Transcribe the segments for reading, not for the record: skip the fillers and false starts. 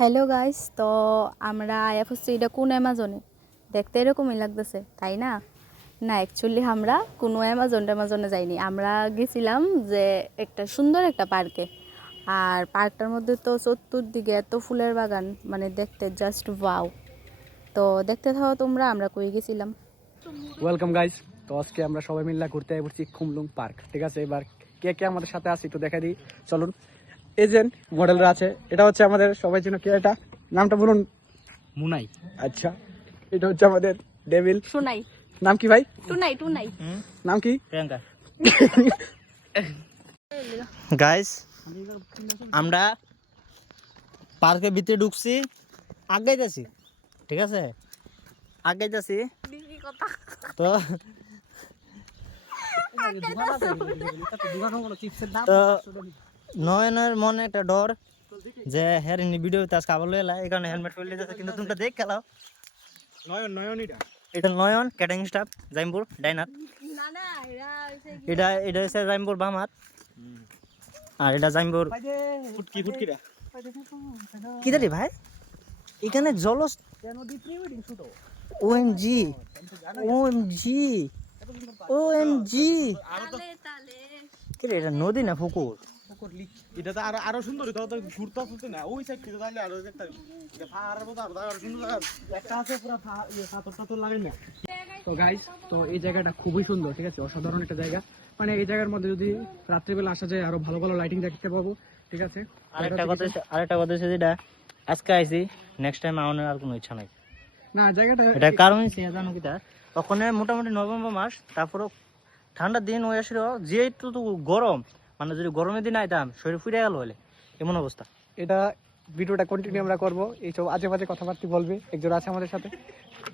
Hello guys, তো আমরা আয়া হচ্ছে এটা কোন অ্যামাজনে দেখতে এরকমই লাগতেছে তাই না? না, অ্যাকচুয়ালি আমরা কোনো অ্যামাজনে যাইনি। আমরা গেছিলাম যে একটা সুন্দর একটা পার্কে। আর পার্কটার মধ্যে তো চতুর্দিকে এত ফুলের বাগান, মানে দেখতে জাস্ট ওয়াও। তো দেখতে থাকো তোমরা আমরা কই গেছিলাম। Welcome guys. তো আজকে আমরা সবাই মিলে ঘুরতে এসেছি খুমলুং পার্ক। ঠিক আছে, এবার কে কে আমাদের সাথে আছে একটু দেখা দিই। চলুন, এজেন্ট মডেলরা আছে। এটা হচ্ছে আমাদের সবাই জন্য কে, এটা নামটা বলুন। মুনাই। আচ্ছা, এটা হচ্ছে আমাদের ডেভিল। টুনাই নাম কি ভাই? টুনাই টুনাই নাম কি? প্রিয়াঙ্কা। গাইস, আমরা পার্কের ভিতরে ঢুকছি, আগাইতেছি। ঠিক আছে, আগাইতেছি তো নয়নের মনে একটা ডর যে হ্যাঁ ভিডিওতে আজকে আবার লইলা, এই কারণে হেলমেট ফেলে দিতেছে। কিন্তু তোমরা দেখ খেলাও, এটা নয়ন ক্যাটারিং স্টাফ জাইমপুর ডাইনার। এটা হচ্ছে জাইমপুর বামার, আর এটা জাইমপুর কি দাঁড়ি ভাই। এখানে জলস ওএমজি ওএমজি ওএমজি, কি রে এটা নদী না পুকুর? এটা তো আরো সুন্দর, এটা তো ঘুরতে আসছে না ওই সাইড থেকে তাহলে আরো একটা পাহাড়ের মতো আরো সুন্দর জায়গা একটা আছে, পুরো পাথরটা তো লাগাই না। তো গাইস, তো এই জায়গাটা খুবই সুন্দর, ঠিক আছে, অসাধারণ একটা জায়গা। মানে এই জায়গার মধ্যে যদি রাত্রিবেলা আসা যায় আরো ভালো ভালো লাইটিং দেখতে পাবো। ঠিক আছে, আরেকটা কথা হচ্ছে যেটা আজকে আইছি, নেক্সট টাইম আমার আর কোনো ইচ্ছা নাই। না জায়গাটা এটা কারণ হচ্ছে জানো কিটা, ওখানে মোটামুটি নভেম্বর মাস, তারপরে ঠান্ডার দিন হয়ে আসলে যেহেতু তো গরম, মানে যদি গরমের দিন আইতাম শরীর ফুটে গেল হলে এমন অবস্থা। এটা ভিডিওটা কন্টিনিউ আমরা করবো। এইসব আজে বাজে কথাবার্তা বলবে, একজন আছে আমাদের সাথে,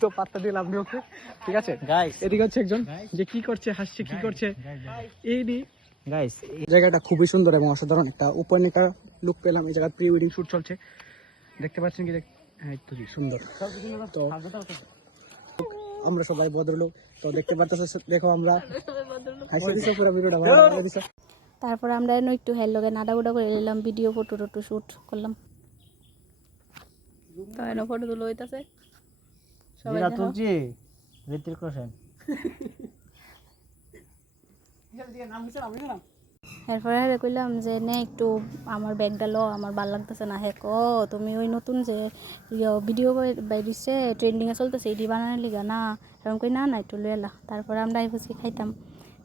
তো পাত্তা দিয়ে লাভ নেই ওকে। ঠিক আছে গাইস, এদিকে হচ্ছে একজন যে কি করছে, হাসছে কি করছে এই নিয়ে। গাইস জায়গাটা খুবই সুন্দর এবং অসাধারণ একটা উপন্যাকা লুক পেলাম। এই জায়গায় প্রি ওয়েডিং শুট চলছে, দেখতে পাচ্ছেন কি? হ্যাঁ, খুবই সুন্দর। তো আমরা সবাই ভদ্রলোক, তো দেখতে পাচ্ছেন। দেখো আমরা পুরো ভিডিওটা ভালো লাগছে। তারপর আমরা একটু হেলোকে নাড়াগুড়া করে নিলাম, ভিডিও ফটো টটো শ্যুট করলাম। তো এনে ফটো তুলো হইতাছে সবাই দেখো। তুলছি ঋতিক রোশন। এরপরে হ্যাঁ কইলাম যে নে একটু আমার ব্যাগটা লো, আমার ভাল লাগতেছে না। হ্যাঁ ও তুমি ওই নতুন যে ভিডিও বাইরিছে ট্রেন্ডিংয়ে চলতেছে এটি বানানোর লিগা না? এরকম কই না না একটু লয়ে এলা। তারপরে আমরা এই ফুচকি খাইতাম,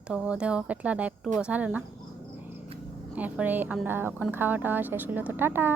তো দেহ পেটলাটা একটু সারে না। এরপরে আমরা এখন খাওয়া টাওয়া শেষ হইলো, তো টাটা।